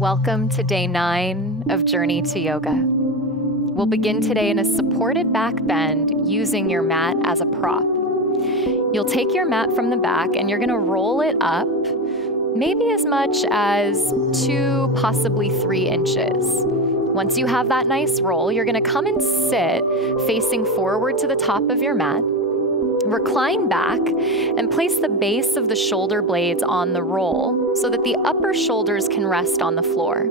Welcome to day 9 of Journey to Yoga. We'll begin today in a supported back bend using your mat as a prop. You'll take your mat from the back and you're going to roll it up maybe as much as 2, possibly 3 inches. Once you have that nice roll, you're going to come and sit facing forward to the top of your mat. Recline back and place the base of the shoulder blades on the roll so that the upper shoulders can rest on the floor.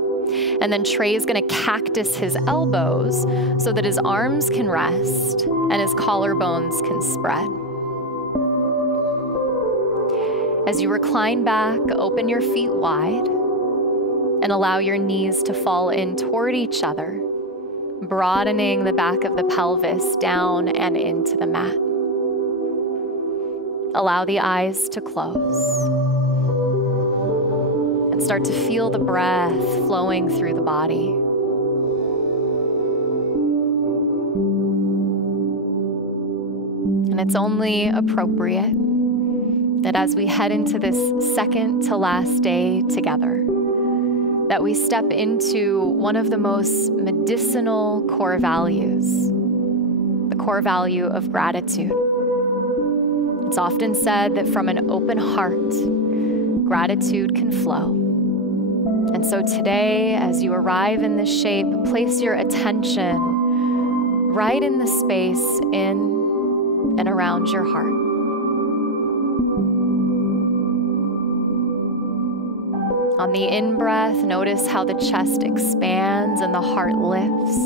And then Trey's going to cactus his elbows so that his arms can rest and his collarbones can spread. As you recline back, open your feet wide and allow your knees to fall in toward each other, broadening the back of the pelvis down and into the mat. Allow the eyes to close and start to feel the breath flowing through the body. And it's only appropriate that as we head into this second to last day together, that we step into one of the most medicinal core values, the core value of gratitude. It's often said that from an open heart, gratitude can flow. And so today, as you arrive in this shape, place your attention right in the space in and around your heart. On the in-breath, notice how the chest expands and the heart lifts.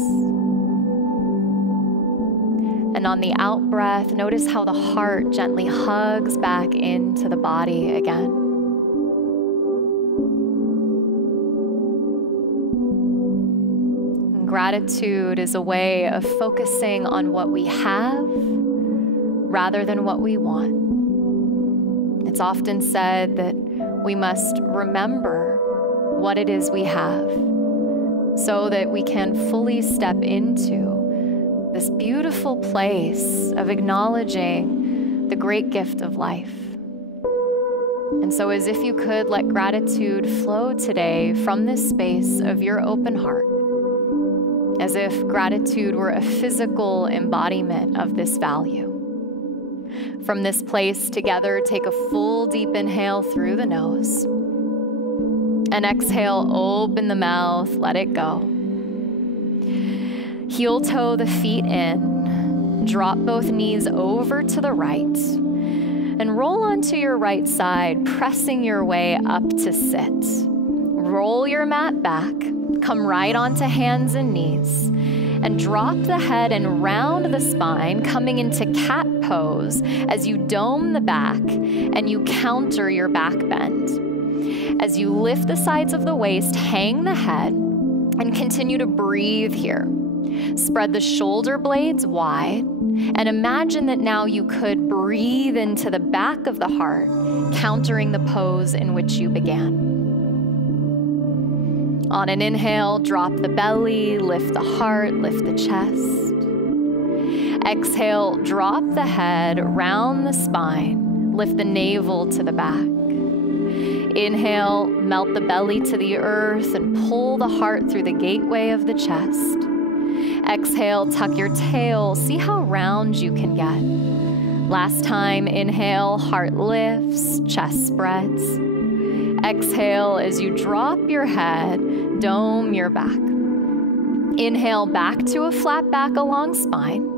And on the out-breath, notice how the heart gently hugs back into the body again. And gratitude is a way of focusing on what we have rather than what we want. It's often said that we must remember what it is we have so that we can fully step into this beautiful place of acknowledging the great gift of life. And so as if you could let gratitude flow today from this space of your open heart, as if gratitude were a physical embodiment of this value. From this place together, take a full deep inhale through the nose. And exhale, open the mouth, let it go. Heel toe the feet in, drop both knees over to the right, and roll onto your right side, pressing your way up to sit. Roll your mat back, come right onto hands and knees, and drop the head and round the spine, coming into cat pose as you dome the back and you counter your back bend. As you lift the sides of the waist, hang the head, and continue to breathe here. Spread the shoulder blades wide and imagine that now you could breathe into the back of the heart, countering the pose in which you began. On an inhale, drop the belly, lift the heart, lift the chest. Exhale, drop the head, round the spine, lift the navel to the back. Inhale, melt the belly to the earth and pull the heart through the gateway of the chest. Exhale, tuck your tail, see how round you can get. Last time, inhale, heart lifts, chest spreads. Exhale as you drop your head, dome your back. Inhale, back to a flat back along spine.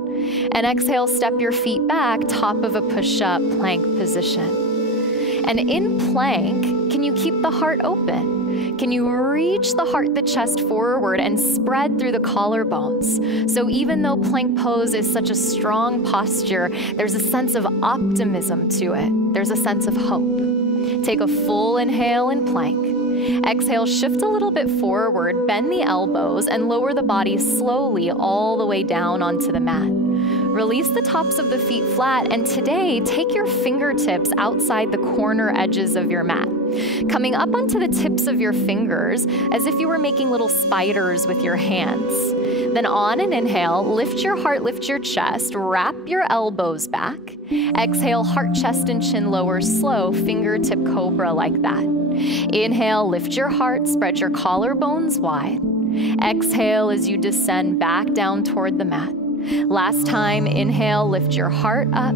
And exhale, step your feet back, top of a push-up plank position. And in plank, can you keep the heart open? Can you reach the heart, the chest forward and spread through the collarbones? So even though plank pose is such a strong posture, there's a sense of optimism to it. There's a sense of hope. Take a full inhale in plank. Exhale, shift a little bit forward, bend the elbows, and lower the body slowly all the way down onto the mat. Release the tops of the feet flat, and today, take your fingertips outside the corner edges of your mat, coming up onto the tips of your fingers as if you were making little spiders with your hands. Then on an inhale, lift your heart, lift your chest, wrap your elbows back. Exhale, heart, chest, and chin lower slow, fingertip cobra like that. Inhale, lift your heart, spread your collarbones wide. Exhale as you descend back down toward the mat. Last time, inhale, lift your heart up.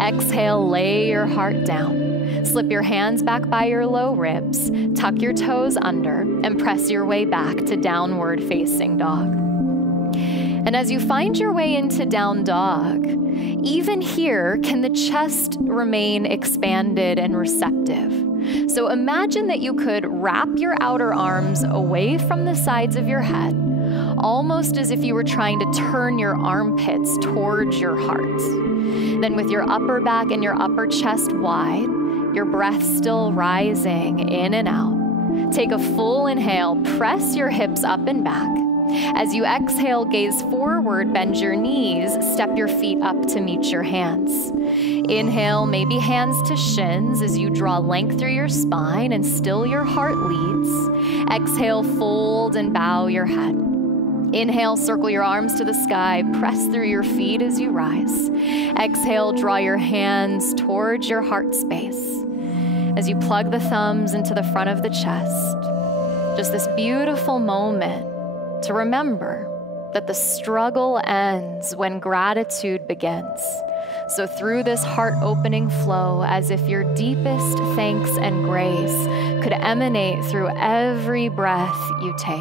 Exhale, lay your heart down. Slip your hands back by your low ribs, tuck your toes under, and press your way back to downward facing dog. And as you find your way into down dog, even here, can the chest remain expanded and receptive? So imagine that you could wrap your outer arms away from the sides of your head, almost as if you were trying to turn your armpits towards your heart. Then with your upper back and your upper chest wide, your breath still rising in and out. Take a full inhale, press your hips up and back. As you exhale, gaze forward, bend your knees, step your feet up to meet your hands. Inhale, maybe hands to shins as you draw length through your spine and still your heart leads. Exhale, fold and bow your head. Inhale, circle your arms to the sky, press through your feet as you rise. Exhale, draw your hands towards your heart space. As you plug the thumbs into the front of the chest, just this beautiful moment to remember that the struggle ends when gratitude begins. So through this heart-opening flow, as if your deepest thanks and grace could emanate through every breath you take.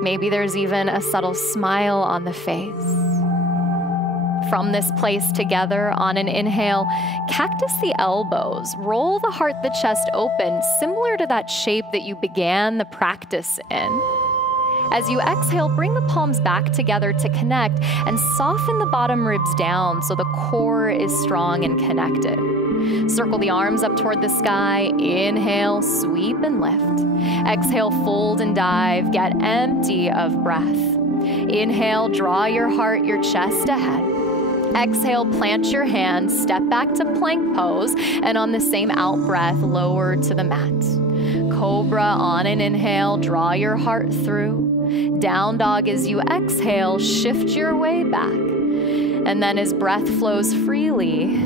Maybe there's even a subtle smile on the face. From this place together, on an inhale, cactus the elbows, roll the heart, the chest open, similar to that shape that you began the practice in. As you exhale, bring the palms back together to connect and soften the bottom ribs down so the core is strong and connected. Circle the arms up toward the sky. Inhale, sweep and lift. Exhale, fold and dive. Get empty of breath. Inhale, draw your heart, your chest ahead. Exhale, plant your hands, step back to plank pose, and on the same out breath, lower to the mat. Cobra on an inhale, draw your heart through. Down dog as you exhale, shift your way back. And then as breath flows freely,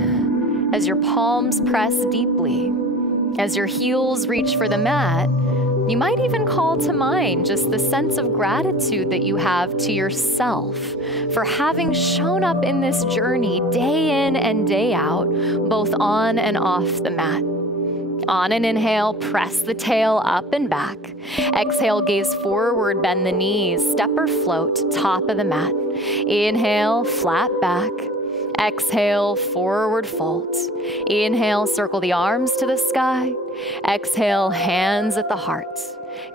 as your palms press deeply, as your heels reach for the mat, you might even call to mind just the sense of gratitude that you have to yourself for having shown up in this journey day in and day out, both on and off the mat. On an inhale, press the tail up and back. Exhale, gaze forward, bend the knees, step or float, top of the mat. Inhale, flat back. Exhale, forward fold. Inhale, circle the arms to the sky. Exhale, hands at the heart.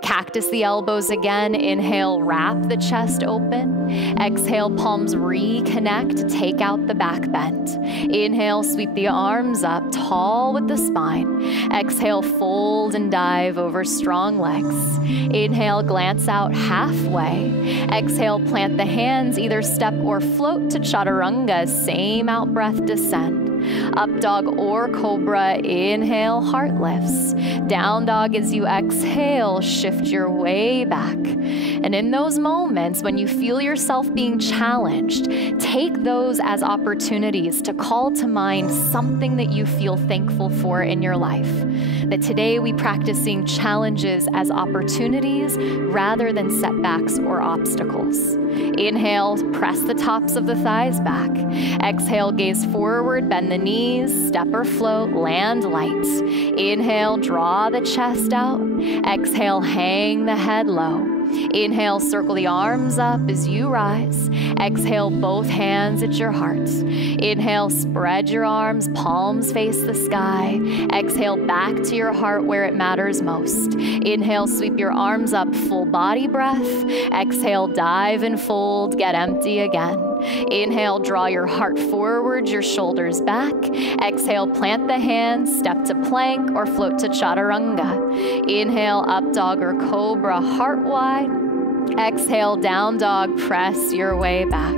Cactus the elbows again. Inhale, wrap the chest open. Exhale, palms reconnect, take out the back bend. Inhale, sweep the arms up, tall with the spine. Exhale, fold and dive over strong legs. Inhale, glance out halfway. Exhale, plant the hands, either step or float to chaturanga, same out breath, descend. Up dog or cobra, inhale, heart lifts. Down dog as you exhale, shift your way back. And in those moments when you feel yourself being challenged, take those as opportunities to call to mind something that you feel thankful for in your life. That today we practice seeing challenges as opportunities rather than setbacks or obstacles. Inhale, press the tops of the thighs back. Exhale, gaze forward, bend the knees, step or float, land light. Inhale, draw the chest out. Exhale, hang the head low. Inhale, circle the arms up as you rise. Exhale, both hands at your heart. Inhale, spread your arms, palms face the sky. Exhale, back to your heart where it matters most. Inhale, sweep your arms up, full body breath. Exhale, dive and fold, get empty again. Inhale, draw your heart forward, your shoulders back. Exhale, plant the hands, step to plank or float to chaturanga. Inhale, up dog or cobra, heart wide. Exhale, down dog, press your way back.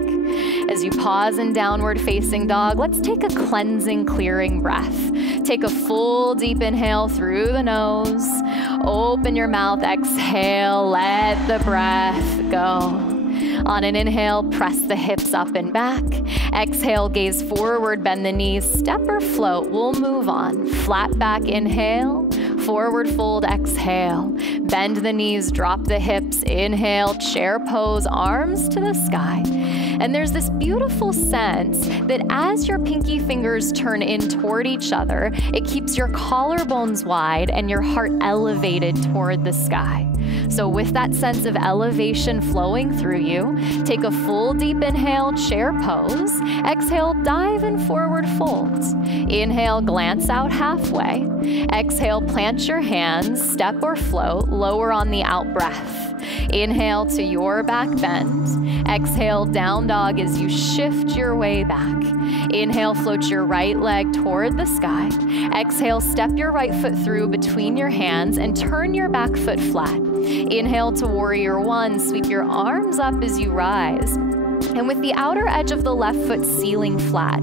As you pause in downward facing dog, let's take a cleansing, clearing breath. Take a full deep inhale through the nose. Open your mouth, exhale, let the breath go. On an inhale, press the hips up and back. Exhale, gaze forward, bend the knees, step or float. We'll move on. Flat back inhale, forward fold, exhale. Bend the knees, drop the hips, inhale, chair pose, arms to the sky. And there's this beautiful sense that as your pinky fingers turn in toward each other, it keeps your collarbones wide and your heart elevated toward the sky. So with that sense of elevation flowing through you, take a full deep inhale, chair pose. Exhale, dive in forward fold. Inhale, glance out halfway. Exhale, plant your hands, step or float, lower on the out breath. Inhale to your back bend. Exhale, down dog as you shift your way back. Inhale, float your right leg toward the sky. Exhale, step your right foot through between your hands and turn your back foot flat. Inhale to warrior one, sweep your arms up as you rise. And with the outer edge of the left foot sealing flat,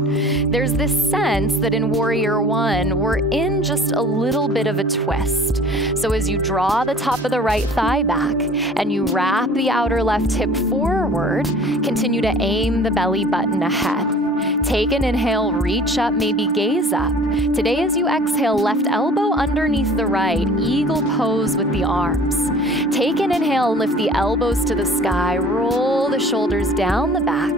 there's this sense that in warrior one, we're in just a little bit of a twist. So as you draw the top of the right thigh back and you wrap the outer left hip forward, continue to aim the belly button ahead. Take an inhale, reach up, maybe gaze up. Today as you exhale, left elbow underneath the right, eagle pose with the arms. Take an inhale, lift the elbows to the sky, roll the shoulders down the back.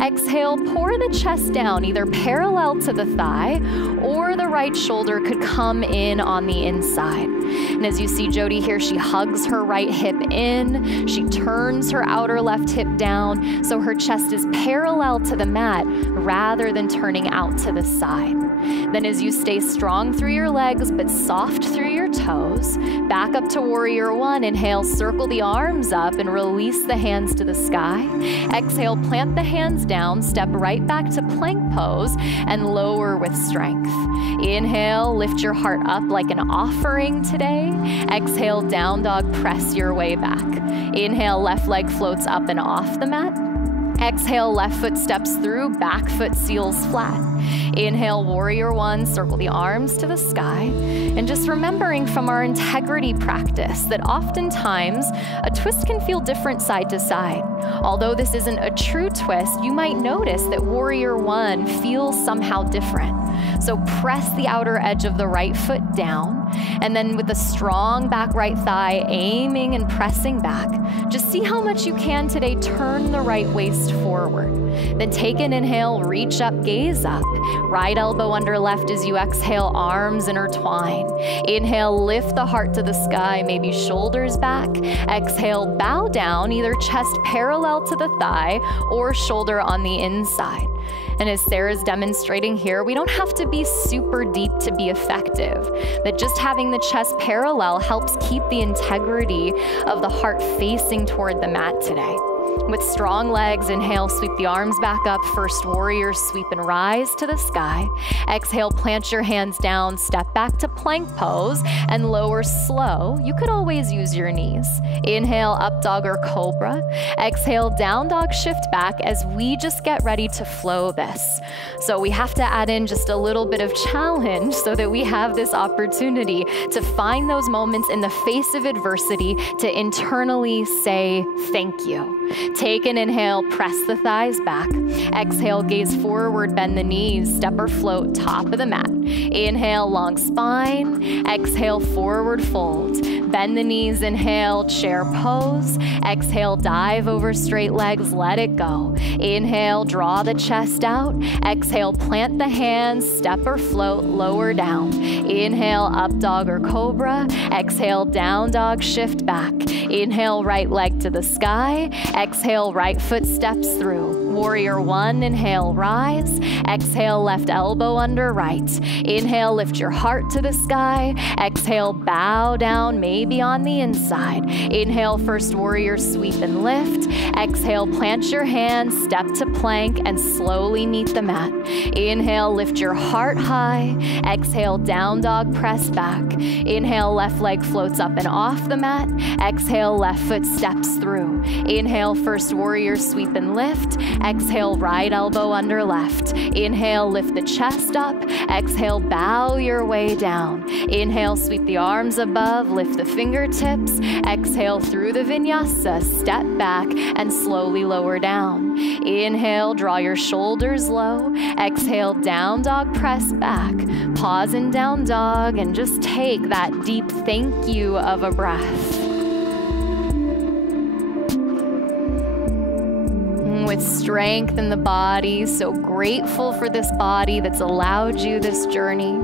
Exhale, pour the chest down, either parallel to the thigh or the right shoulder could come in on the inside. And as you see Jody here, she hugs her right hip in, she turns her outer left hip down, so her chest is parallel to the mat rather than turning out to the side. Then as you stay strong through your legs but soft through your toes, back up to warrior one. Inhale, circle the arms up and release the hands to the sky. Exhale, plant the hands down, step right back to plank pose and lower with strength. Inhale, lift your heart up like an offering today. Exhale, down dog, press your way back. Inhale, left leg floats up and off the mat. Exhale, left foot steps through, back foot seals flat. Inhale, warrior one, circle the arms to the sky. And just remembering from our integrity practice that oftentimes a twist can feel different side to side. Although this isn't a true twist, you might notice that warrior one feels somehow different. So press the outer edge of the right foot down, and then with a strong back right thigh, aiming and pressing back, just see how much you can today turn the right waist forward. Then take an inhale, reach up, gaze up. Right elbow under left as you exhale, arms intertwine. Inhale, lift the heart to the sky, maybe shoulders back. Exhale, bow down, either chest parallel to the thigh or shoulder on the inside. And as Sarah's demonstrating here, we don't have to be super deep to be effective. That just having the chest parallel helps keep the integrity of the heart facing toward the mat today. With strong legs, inhale, sweep the arms back up. First warrior, sweep and rise to the sky. Exhale, plant your hands down, step back to plank pose and lower slow. You could always use your knees. Inhale, up dog or cobra. Exhale, down dog, shift back as we just get ready to flow this. So we have to add in just a little bit of challenge so that we have this opportunity to find those moments in the face of adversity to internally say thank you. Take an inhale, press the thighs back. Exhale, gaze forward, bend the knees, step or float, top of the mat. Inhale, long spine. Exhale, forward fold. Bend the knees, inhale, chair pose. Exhale, dive over straight legs, let it go. Inhale, draw the chest out. Exhale, plant the hands, step or float, lower down. Inhale, up dog or cobra. Exhale, down dog, shift back. Inhale, right leg to the sky. Exhale, right foot steps through. Warrior one, inhale, rise. Exhale, left elbow under right. Inhale, lift your heart to the sky. Exhale, bow down, maybe on the inside. Inhale, first warrior, sweep and lift. Exhale, plant your hands, step to plank, and slowly meet the mat. Inhale, lift your heart high. Exhale, down dog, press back. Inhale, left leg floats up and off the mat. Exhale, left foot steps through. Inhale, first warrior, sweep and lift. Exhale, right elbow under left. Inhale, lift the chest up. Exhale, bow your way down. Inhale, sweep the arms above, lift the fingertips. Exhale, through the vinyasa, step back and slowly lower down. Inhale, draw your shoulders low. Exhale, down dog, press back. Pause in down dog and just take that deep thank you of a breath. With strength in the body, so grateful for this body that's allowed you this journey.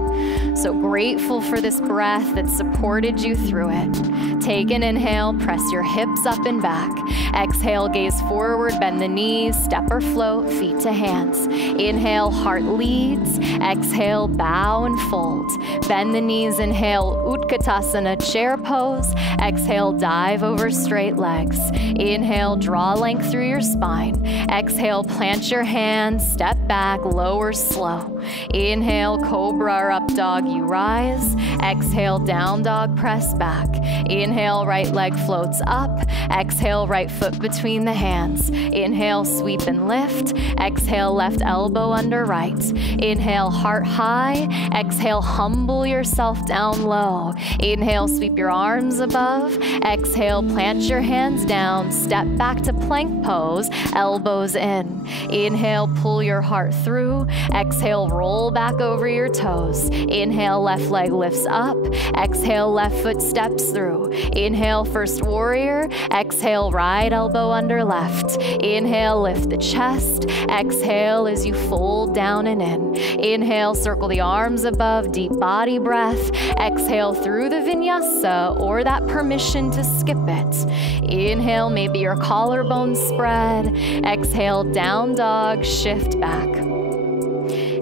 So grateful for this breath that supported you through it. Take an inhale, press your hips up and back. Exhale, gaze forward, bend the knees, step or float, feet to hands. Inhale, heart leads. Exhale, bow and fold. Bend the knees, inhale, Utkatasana, chair pose. Exhale, dive over straight legs. Inhale, draw length through your spine. Exhale, plant your hands, step back, lower slow. Inhale, cobra or up dog, you rise. Exhale, down dog, press back. Inhale, right leg floats up. Exhale, right foot between the hands. Inhale, sweep and lift. Exhale, left elbow under right. Inhale, heart high. Exhale, humble yourself down low. Inhale, sweep your arms above. Exhale, plant your hands down. Step back to plank pose, elbows in. Inhale, pull your heart through. Exhale, roll back over your toes. Inhale, left leg lifts up. Exhale, left foot steps through. Inhale, first warrior. Exhale, right elbow under left. Inhale, lift the chest. Exhale as you fold down and in. Inhale, circle the arms above, deep body breath. Exhale through the vinyasa or that permission to skip it. Inhale, maybe your collarbone spread. Exhale, down dog, shift back.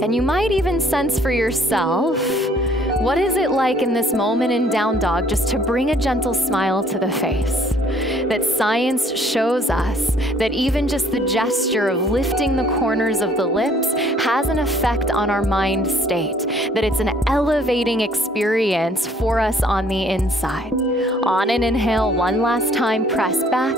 And you might even sense for yourself, what is it like in this moment in down dog just to bring a gentle smile to the face? That science shows us that even just the gesture of lifting the corners of the lips has an effect on our mind state, that it's an elevating experience for us on the inside. On an inhale, one last time, press back.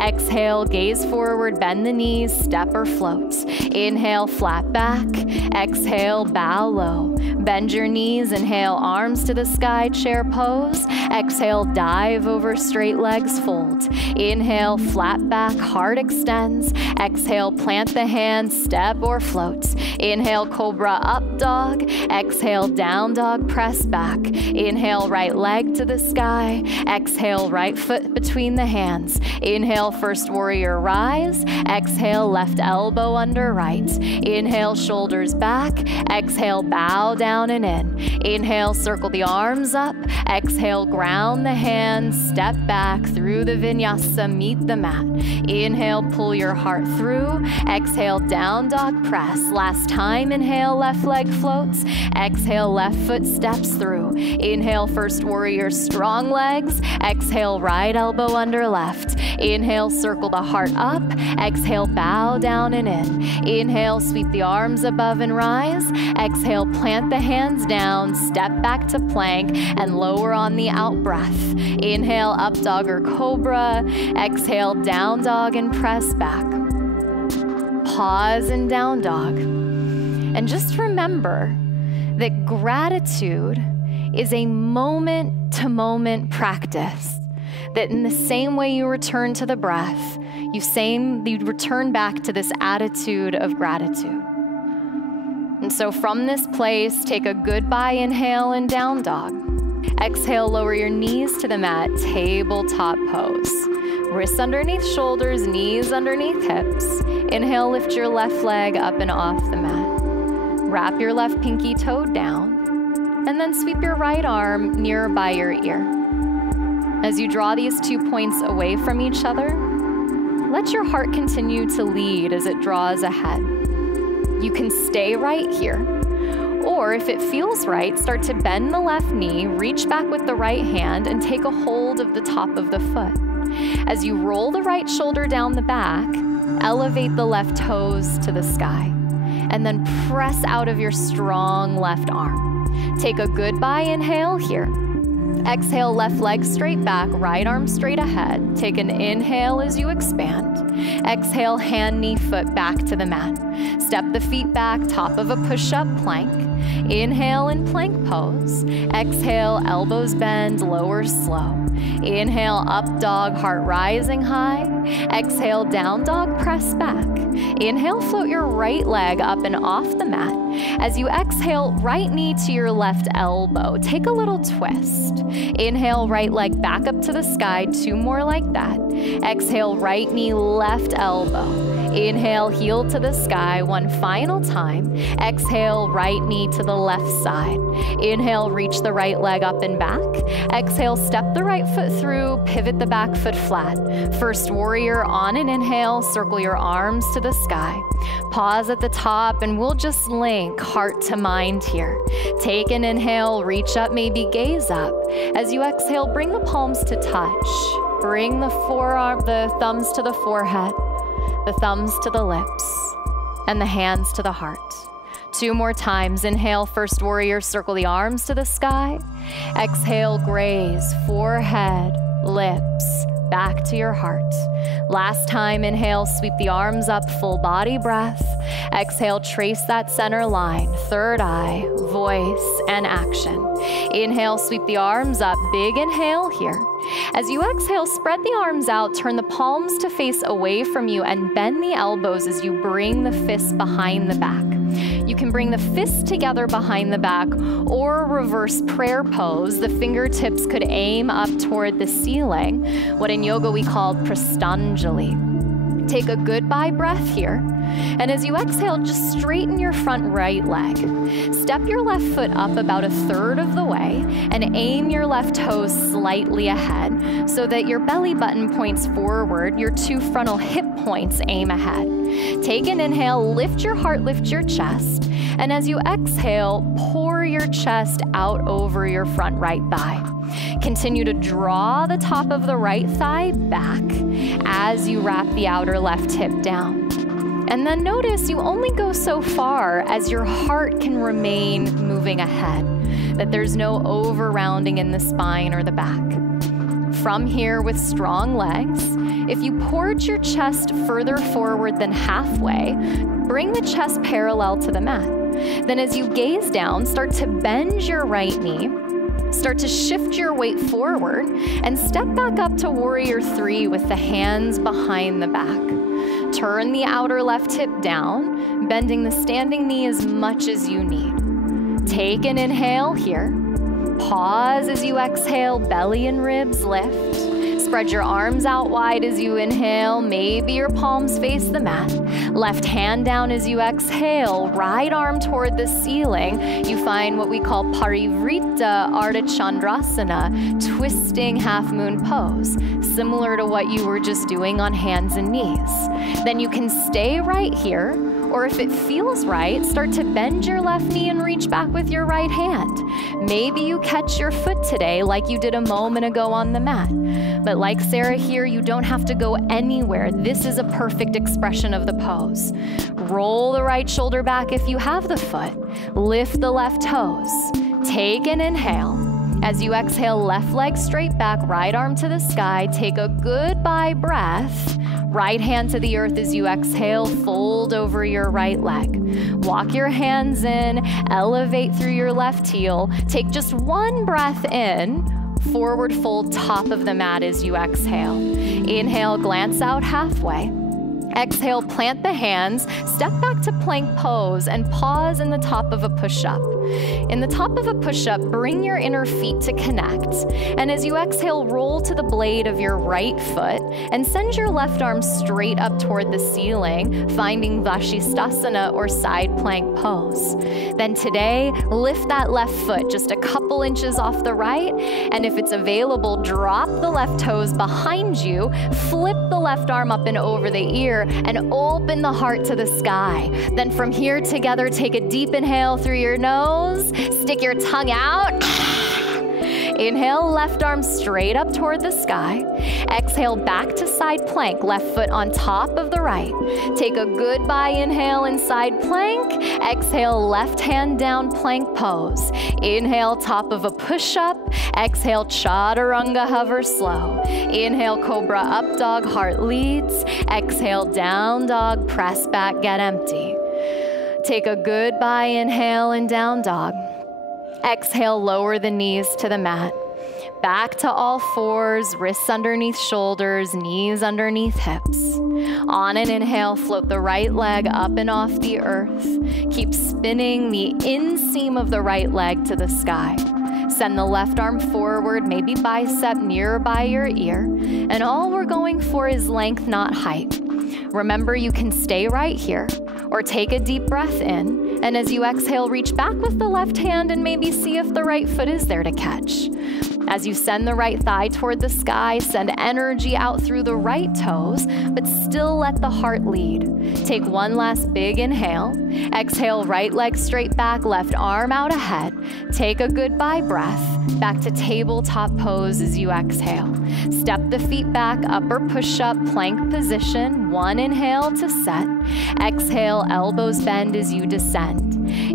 Exhale, gaze forward, bend the knees, step or float. Inhale, flat back. Exhale, bow low. Bend your knees, inhale, arms to the sky, chair pose. Exhale, dive over straight legs, fold. Inhale, flat back, heart extends. Exhale, plant the hands, step or float. Inhale, cobra up dog. Exhale, down dog, press back. Inhale, right leg to the sky. Exhale, right foot between the hands. Inhale, first warrior rise. Exhale, left elbow under right. Inhale, shoulders back. Exhale, bow down and in. Inhale, circle the arms up. Exhale, ground the hands, step back through the vinyasa, meet the mat. Inhale, pull your heart through. Exhale, down dog, press. Last time, inhale, left leg floats. Exhale, left foot steps through. Inhale, first warrior, strong legs. Exhale, right elbow under left. Inhale, circle the heart up. Exhale, bow down and in. Inhale, sweep the arms above and rise. Exhale, plant the hands down, step back to plank and lower on the out breath. Inhale, up dog or cobra. Exhale, down dog and press back. Pause in down dog. And just remember that gratitude is a moment-to-moment practice. That in the same way you return to the breath, you return back to this attitude of gratitude. And so from this place, take a goodbye inhale and down dog. Exhale, lower your knees to the mat, tabletop pose. Wrists underneath shoulders, knees underneath hips. Inhale, lift your left leg up and off the mat. Wrap your left pinky toe down, and then sweep your right arm nearby your ear. As you draw these 2 points away from each other, let your heart continue to lead as it draws ahead. You can stay right here, or if it feels right, start to bend the left knee, reach back with the right hand, and take a hold of the top of the foot. As you roll the right shoulder down the back, elevate the left toes to the sky, and then press out of your strong left arm. Take a goodbye inhale here. Exhale, left leg straight back, right arm straight ahead. Take an inhale as you expand. Exhale, hand, knee, foot back to the mat. Step the feet back, top of a push-up plank. Inhale in plank pose. Exhale, elbows bend, lower slow. Inhale, up dog, heart rising high. Exhale, down dog, press back. Inhale, float your right leg up and off the mat. As you exhale, right knee to your left elbow. Take a little twist. Inhale, right leg back up to the sky. 2 more like that. Exhale, right knee, left elbow. Inhale, heel to the sky. 1 final time. Exhale, right knee to the left side. Inhale, reach the right leg up and back. Exhale, step the right foot through, pivot the back foot flat. First warrior on an inhale, circle your arms to the sky. Pause at the top and we'll just link heart to mind here. Take an inhale, reach up, maybe gaze up. As you exhale, bring the palms to touch. Bring the thumbs to the forehead, the thumbs to the lips, and the hands to the heart. 2 more times. Inhale, first warrior, circle the arms to the sky. Exhale, graze, forehead, lips, back to your heart. Last time, inhale, sweep the arms up, full body breath. Exhale, trace that center line, third eye, voice, and action. Inhale, sweep the arms up, big inhale here. As you exhale, spread the arms out, turn the palms to face away from you, and bend the elbows as you bring the fists behind the back. You can bring the fists together behind the back or reverse prayer pose. The fingertips could aim up toward the ceiling, what in yoga we call Prastanjali. Take a goodbye breath here. And as you exhale, just straighten your front right leg. Step your left foot up about 1/3 of the way and aim your left toes slightly ahead so that your belly button points forward, your 2 frontal hip points aim ahead. Take an inhale, lift your heart, lift your chest. And as you exhale, pour your chest out over your front right thigh. Continue to draw the top of the right thigh back as you wrap the outer left hip down. And then notice you only go so far as your heart can remain moving ahead, that there's no over-rounding in the spine or the back. From here, with strong legs, if you poured your chest further forward than halfway, bring the chest parallel to the mat. Then as you gaze down, start to bend your right knee, start to shift your weight forward, and step back up to warrior 3 with the hands behind the back. Turn the outer left hip down, bending the standing knee as much as you need. Take an inhale here. Pause as you exhale, belly and ribs lift. Spread your arms out wide as you inhale. Maybe your palms face the mat. Left hand down as you exhale. Right arm toward the ceiling. You find what we call Parivrita Ardha Chandrasana, twisting half moon pose, similar to what you were just doing on hands and knees. Then you can stay right here, or if it feels right, start to bend your left knee and reach back with your right hand. Maybe you catch your foot today like you did a moment ago on the mat. But like Sarah here, you don't have to go anywhere. This is a perfect expression of the pose. Roll the right shoulder back if you have the foot. Lift the left toes. Take an inhale. As you exhale, left leg straight back, right arm to the sky. Take a goodbye breath. Right hand to the earth as you exhale, fold over your right leg. Walk your hands in, elevate through your left heel. Take just 1 breath in, forward fold top of the mat as you exhale. Inhale, glance out halfway. Exhale, plant the hands, step back to plank pose, and pause in the top of a push-up. In the top of a push-up, bring your inner feet to connect. And as you exhale, roll to the blade of your right foot and send your left arm straight up toward the ceiling, finding Vashisthasana or side plank pose. Then today, lift that left foot just a couple inches off the right, and if it's available, drop the left toes behind you, flip the left arm up and over the ear, and open the heart to the sky. Then from here together, take a deep inhale through your nose, stick your tongue out. Inhale, left arm straight up toward the sky. Exhale, back to side plank, left foot on top of the right. Take a goodbye inhale in side plank. Exhale, left hand down, plank pose. Inhale, top of a push-up. Exhale, chaturanga, hover slow. Inhale, cobra, up dog, heart leads. Exhale, down dog, press back, get empty. Take a goodbye inhale in down dog. Exhale, lower the knees to the mat. Back to all fours, wrists underneath shoulders, knees underneath hips. On an inhale, float the right leg up and off the earth. Keep spinning the inseam of the right leg to the sky. Send the left arm forward, maybe bicep nearby your ear. And all we're going for is length, not height. Remember, you can stay right here or take a deep breath in. And as you exhale, reach back with the left hand and maybe see if the right foot is there to catch. As you send the right thigh toward the sky, send energy out through the right toes, but still let the heart lead. Take one last big inhale. Exhale, right leg straight back, left arm out ahead. Take a goodbye breath. Back to tabletop pose as you exhale. Step the feet back, upper push-up, plank position. One inhale to set. Exhale, elbows bend as you descend.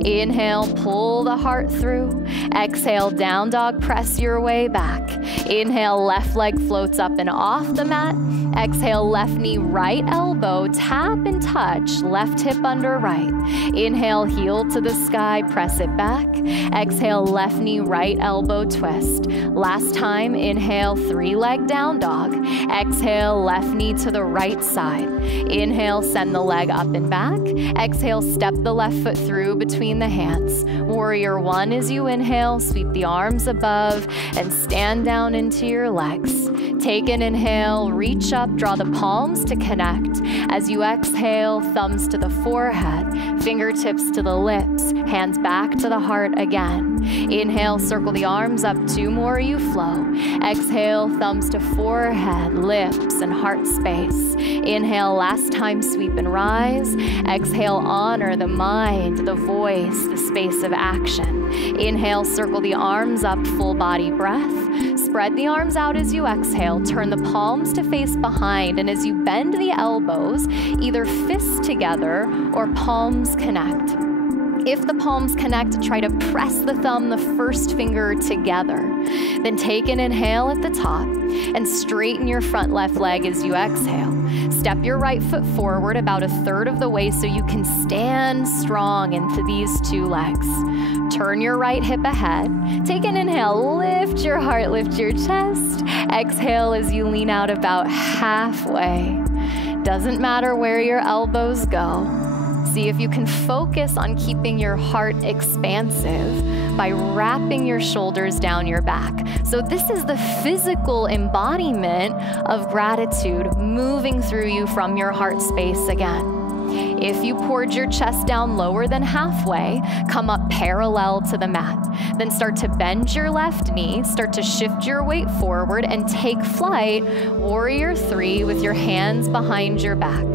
Inhale, pull the heart through. Exhale, down dog, press your way back. Inhale, left leg floats up and off the mat. Exhale, left knee, right elbow, tap and touch, left hip under right. Inhale, heel to the sky, press it back. Exhale, left knee, right elbow, twist. Last time, inhale, three leg down dog. Exhale, left knee to the right side. Inhale, send the leg up and back. Exhale, step the left foot through between the hands. Warrior one as you inhale, sweep the arms above and stand down into your legs. Take an inhale, reach up, draw the palms to connect. As you exhale, thumbs to the forehead, fingertips to the lips, hands back to the heart again. Inhale, circle the arms up, two more, you flow. Exhale, thumbs to forehead, lips, and heart space. Inhale, last time, sweep and rise. Exhale, honor the mind, the voice, the space of action. Inhale, circle the arms up, full body breath. Spread the arms out as you exhale, turn the palms to face behind, and as you bend the elbows, either fists together or palms connect. If the palms connect, try to press the thumb, the first finger together. Then take an inhale at the top and straighten your front left leg as you exhale. Step your right foot forward about a third of the way so you can stand strong into these two legs. Turn your right hip ahead. Take an inhale, lift your heart, lift your chest. Exhale as you lean out about halfway. Doesn't matter where your elbows go. See if you can focus on keeping your heart expansive by wrapping your shoulders down your back. So this is the physical embodiment of gratitude moving through you from your heart space again. If you poured your chest down lower than halfway, come up parallel to the mat. Then start to bend your left knee, start to shift your weight forward and take flight, warrior three with your hands behind your back.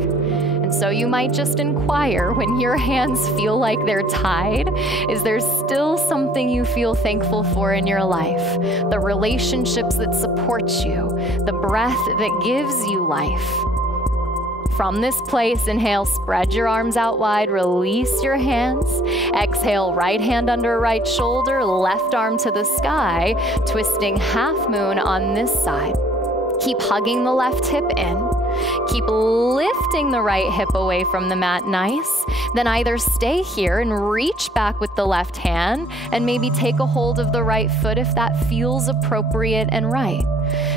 So you might just inquire, when your hands feel like they're tied, is there still something you feel thankful for in your life? The relationships that support you, the breath that gives you life. From this place, inhale, spread your arms out wide, release your hands. Exhale, right hand under right shoulder, left arm to the sky, twisting half moon on this side. Keep hugging the left hip in. Keep lifting the right hip away from the mat, nice. Then either stay here and reach back with the left hand and maybe take a hold of the right foot if that feels appropriate and right.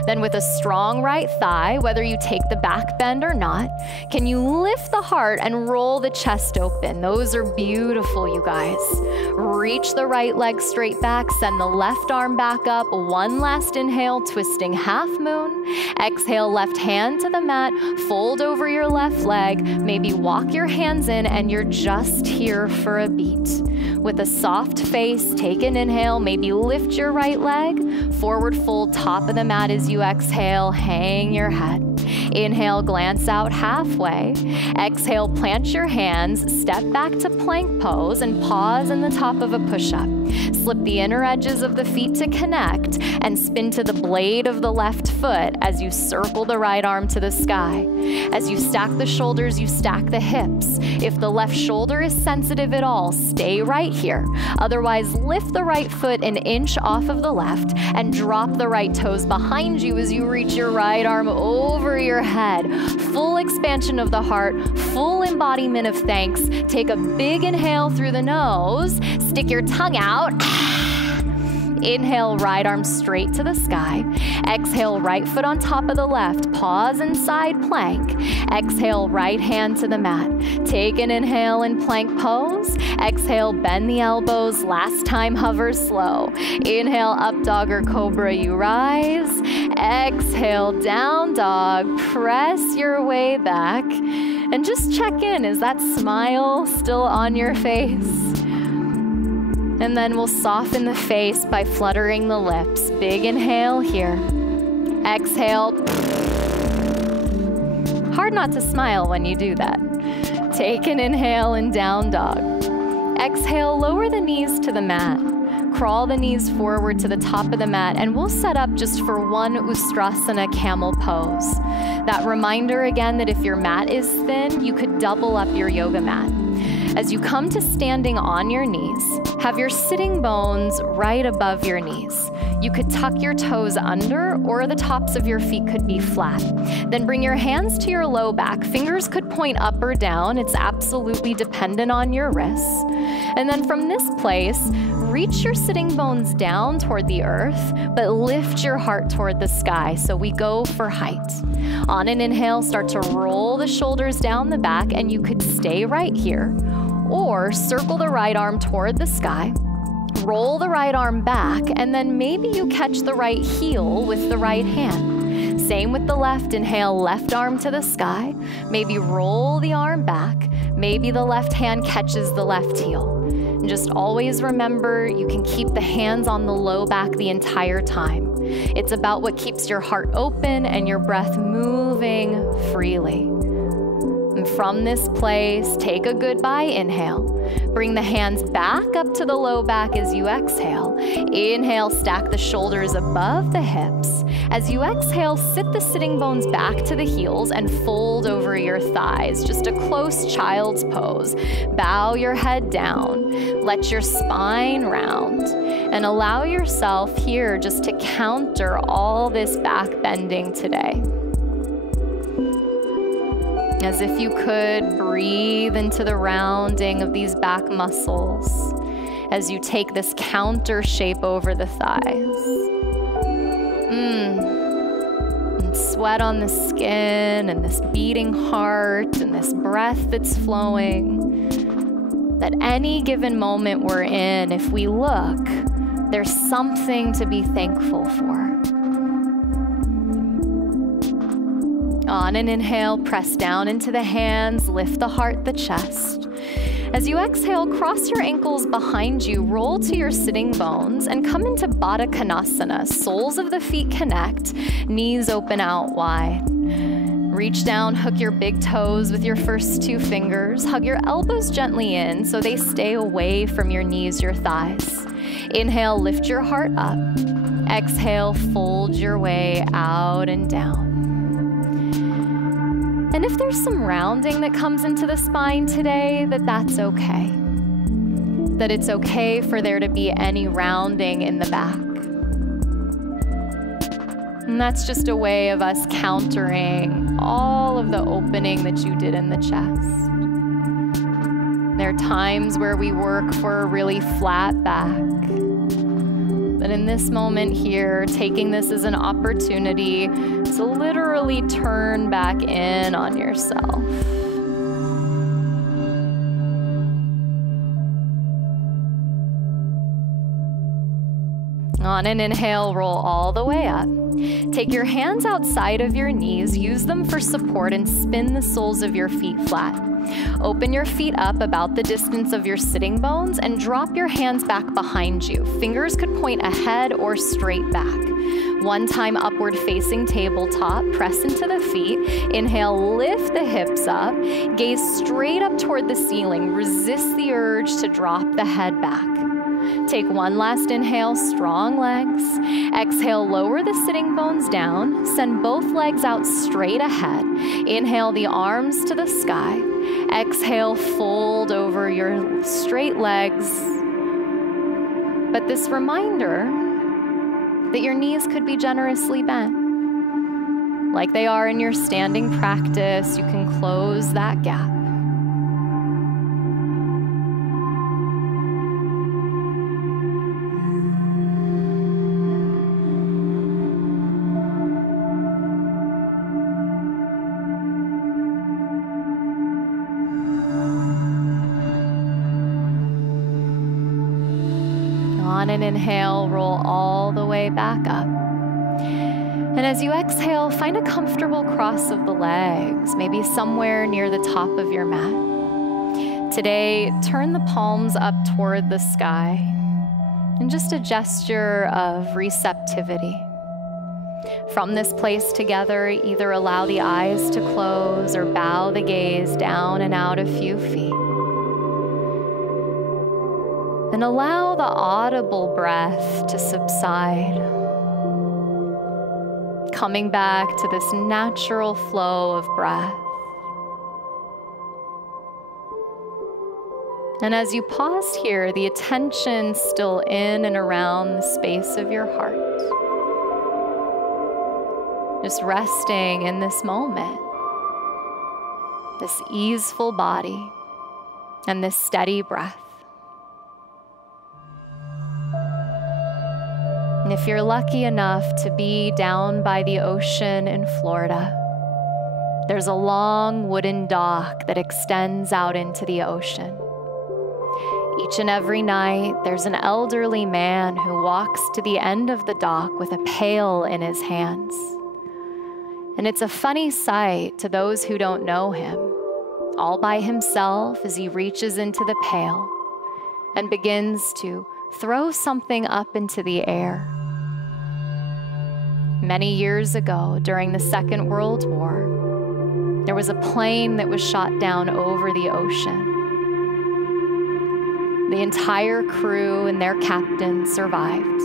Then with a strong right thigh, whether you take the back bend or not, can you lift the heart and roll the chest open? Those are beautiful, you guys. Reach the right leg straight back, send the left arm back up. One last inhale, twisting half moon. Exhale, left hand to the mat, fold over your left leg, maybe walk your hands in and you're just here for a beat. With a soft face, take an inhale, maybe lift your right leg, forward fold top of the mat as you exhale, hang your head. Inhale, glance out halfway. Exhale, plant your hands, step back to plank pose and pause in the top of a push-up. slip the inner edges of the feet to connect and spin to the blade of the left foot as you circle the right arm to the sky. As you stack the shoulders, you stack the hips. If the left shoulder is sensitive at all, stay right here. Otherwise, lift the right foot an inch off of the left and drop the right toes behind you as you reach your right arm over your head. Full expansion of the heart, full embodiment of thanks. Take a big inhale through the nose. Stick your tongue out. Inhale, right arm straight to the sky. Exhale, right foot on top of the left. Pause in side plank. Exhale, right hand to the mat. Take an inhale in plank pose. Exhale, bend the elbows. Last time, hover slow. Inhale, up dog or cobra, you rise. Exhale, down dog. Press your way back. And just check in. Is that smile still on your face? And then we'll soften the face by fluttering the lips. Big inhale here. Exhale. Hard not to smile when you do that. Take an inhale in down dog. Exhale, lower the knees to the mat. Crawl the knees forward to the top of the mat, and we'll set up just for one Ustrasana camel pose. That reminder again that if your mat is thin, you could double up your yoga mat. As you come to standing on your knees, have your sitting bones right above your knees. You could tuck your toes under, or the tops of your feet could be flat. Then bring your hands to your low back. Fingers could point up or down. It's absolutely dependent on your wrists. And then from this place, reach your sitting bones down toward the earth, but lift your heart toward the sky. So we go for height. On an inhale, start to roll the shoulders down the back, and you could stay right here. Or circle the right arm toward the sky, roll the right arm back, and then maybe you catch the right heel with the right hand. Same with the left. Inhale, left arm to the sky. Maybe roll the arm back. Maybe the left hand catches the left heel. And just always remember, you can keep the hands on the low back the entire time. It's about what keeps your heart open and your breath moving freely. And from this place, take a goodbye inhale. Bring the hands back up to the low back as you exhale. Inhale, stack the shoulders above the hips. As you exhale, sit the sitting bones back to the heels and fold over your thighs. Just a close child's pose. Bow your head down. Let your spine round. And allow yourself here just to counter all this back bending today. As if you could breathe into the rounding of these back muscles as you take this counter shape over the thighs. And sweat on the skin and this beating heart and this breath that's flowing. At any given moment we're in, if we look, there's something to be thankful for. On an inhale, press down into the hands, lift the heart, the chest. As you exhale, cross your ankles behind you, roll to your sitting bones, and come into Baddha Konasana. Soles of the feet connect, knees open out wide. Reach down, hook your big toes with your first two fingers. Hug your elbows gently in so they stay away from your knees, your thighs. Inhale, lift your heart up. Exhale, fold your way out and down. And if there's some rounding that comes into the spine today, that's okay. That it's okay for there to be any rounding in the back. And that's just a way of us countering all of the opening that you did in the chest. There are times where we work for a really flat back. But in this moment here, taking this as an opportunity to literally turn back in on yourself. On an inhale, roll all the way up. Take your hands outside of your knees, use them for support, and spin the soles of your feet flat. Open your feet up about the distance of your sitting bones and drop your hands back behind you. Fingers could point ahead or straight back. One time upward facing tabletop, press into the feet. Inhale, lift the hips up. Gaze straight up toward the ceiling. Resist the urge to drop the head back. Take one last inhale, strong legs. Exhale, lower the sitting bones down. Send both legs out straight ahead. Inhale the arms to the sky. Exhale, fold over your straight legs. But this reminder that your knees could be generously bent. Like they are in your standing practice, you can close that gap. On an inhale, roll all the way back up. And as you exhale, find a comfortable cross of the legs, maybe somewhere near the top of your mat. Today, turn the palms up toward the sky in just a gesture of receptivity. From this place together, either allow the eyes to close or bow the gaze down and out a few feet. And allow the audible breath to subside, coming back to this natural flow of breath. And as you pause here, the attention still in and around the space of your heart. Just resting in this moment, this easeful body, and this steady breath. And if you're lucky enough to be down by the ocean in Florida, there's a long wooden dock that extends out into the ocean. Each and every night, there's an elderly man who walks to the end of the dock with a pail in his hands. And it's a funny sight to those who don't know him, all by himself as he reaches into the pail and begins to throw something up into the air. Many years ago, during the Second World War, there was a plane that was shot down over the ocean. The entire crew and their captain survived,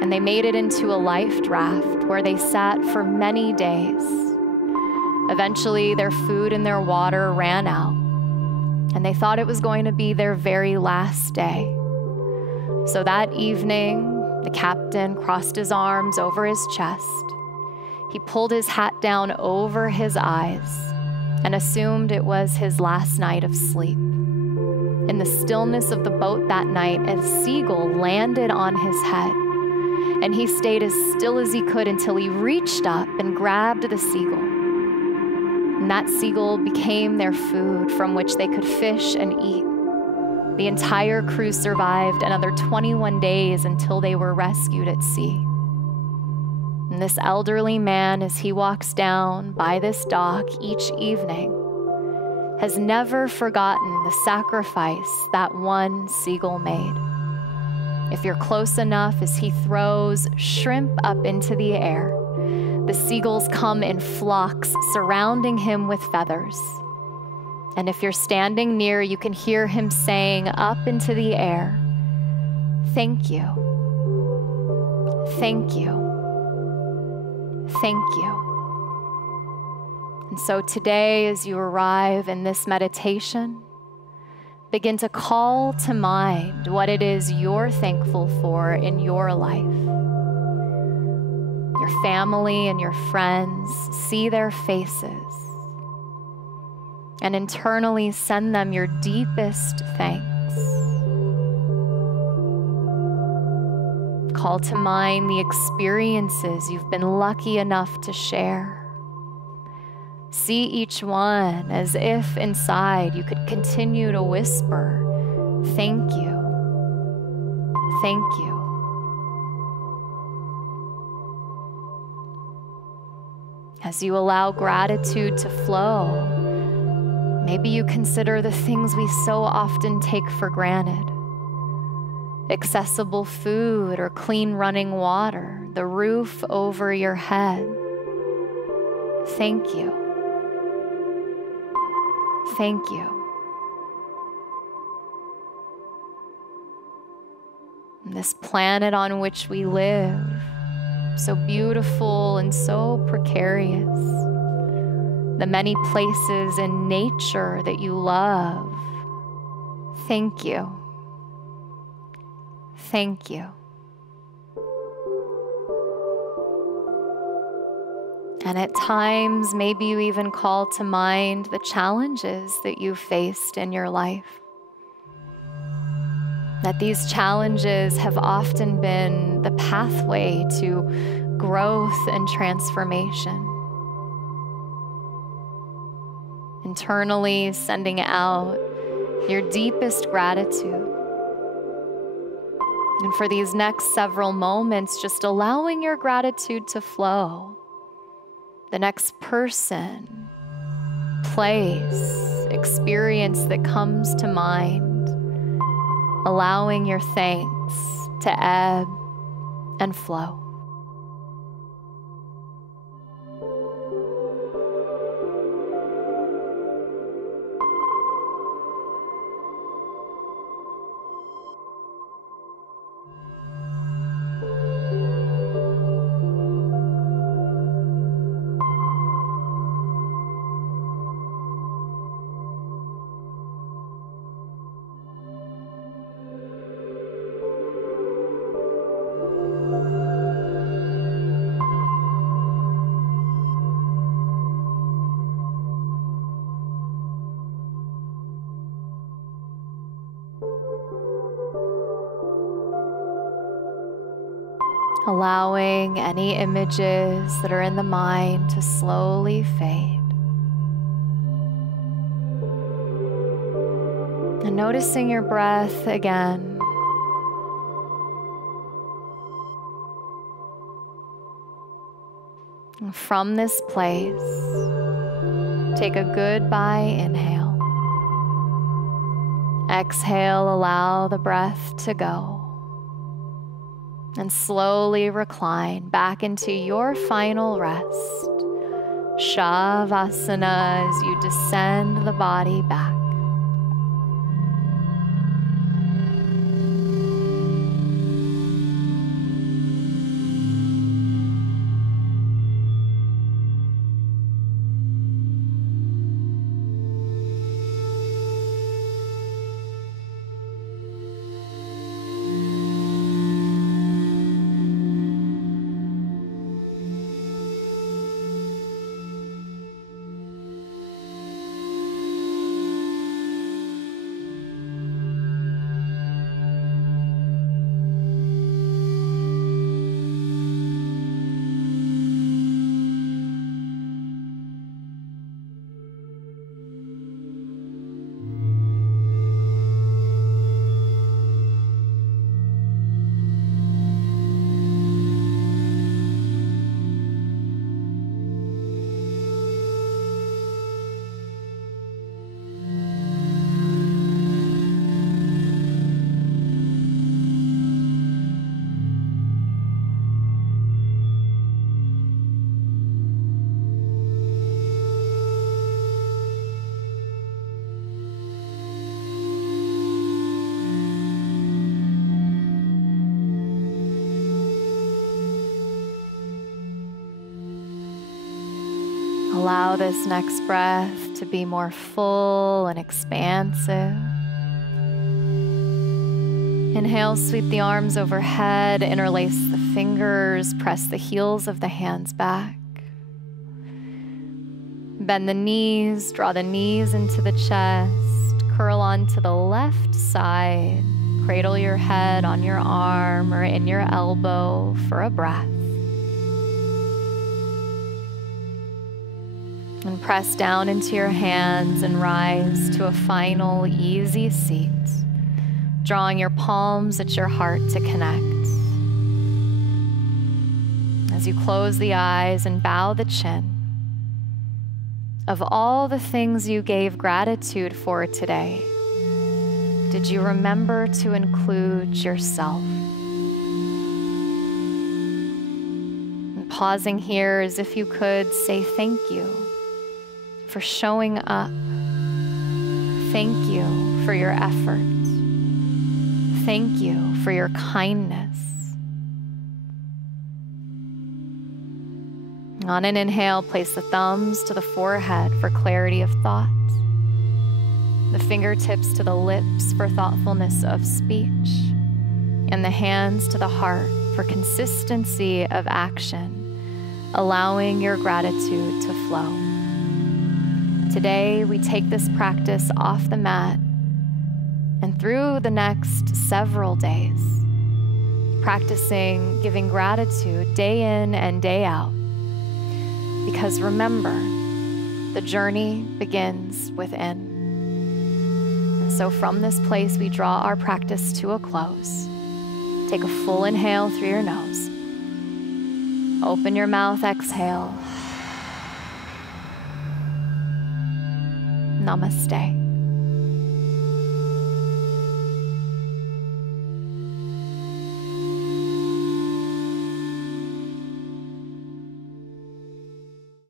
and they made it into a life raft where they sat for many days. Eventually, their food and their water ran out, and they thought it was going to be their very last day. So that evening, the captain crossed his arms over his chest. He pulled his hat down over his eyes and assumed it was his last night of sleep. In the stillness of the boat that night, a seagull landed on his head, and he stayed as still as he could until he reached up and grabbed the seagull. And that seagull became their food from which they could fish and eat. The entire crew survived another 21 days until they were rescued at sea. And this elderly man, as he walks down by this dock each evening, has never forgotten the sacrifice that one seagull made. If you're close enough, as he throws shrimp up into the air, the seagulls come in flocks surrounding him with feathers. And if you're standing near, you can hear him saying up into the air, "Thank you, thank you, thank you." And so today, as you arrive in this meditation, begin to call to mind what it is you're thankful for in your life. Your family and your friends, see their faces, and internally send them your deepest thanks. Call to mind the experiences you've been lucky enough to share. See each one as if inside you could continue to whisper, "Thank you, thank you." As you allow gratitude to flow, maybe you consider the things we so often take for granted. Accessible food or clean running water, the roof over your head. Thank you. Thank you. this planet on which we live, so beautiful and so precarious, the many places in nature that you love. Thank you. Thank you. And at times, maybe you even call to mind the challenges that you faced in your life. That these challenges have often been the pathway to growth and transformation. Internally sending out your deepest gratitude. And for these next several moments, just allowing your gratitude to flow. The next person, place, experience that comes to mind. Allowing your thanks to ebb and flow. Allowing any images that are in the mind to slowly fade. And noticing your breath again. And from this place, take a goodbye inhale. Exhale, allow the breath to go. And slowly recline back into your final rest. Shavasana as you descend the body back. Allow this next breath to be more full and expansive. Inhale, sweep the arms overhead, interlace the fingers, press the heels of the hands back. Bend the knees, draw the knees into the chest, curl onto the left side, cradle your head on your arm or in your elbow for a breath. And press down into your hands and rise to a final easy seat, drawing your palms at your heart to connect. As you close the eyes and bow the chin, of all the things you gave gratitude for today, did you remember to include yourself? And pausing here as if you could say thank you for showing up. Thank you for your effort. thank you for your kindness. On an inhale, place the thumbs to the forehead for clarity of thought, the fingertips to the lips for thoughtfulness of speech, and the hands to the heart for consistency of action, allowing your gratitude to flow. Today, we take this practice off the mat and through the next several days, practicing giving gratitude day in and day out. Because remember, the journey begins within. And so from this place, we draw our practice to a close. Take a full inhale through your nose. Open your mouth, exhale. Namaste.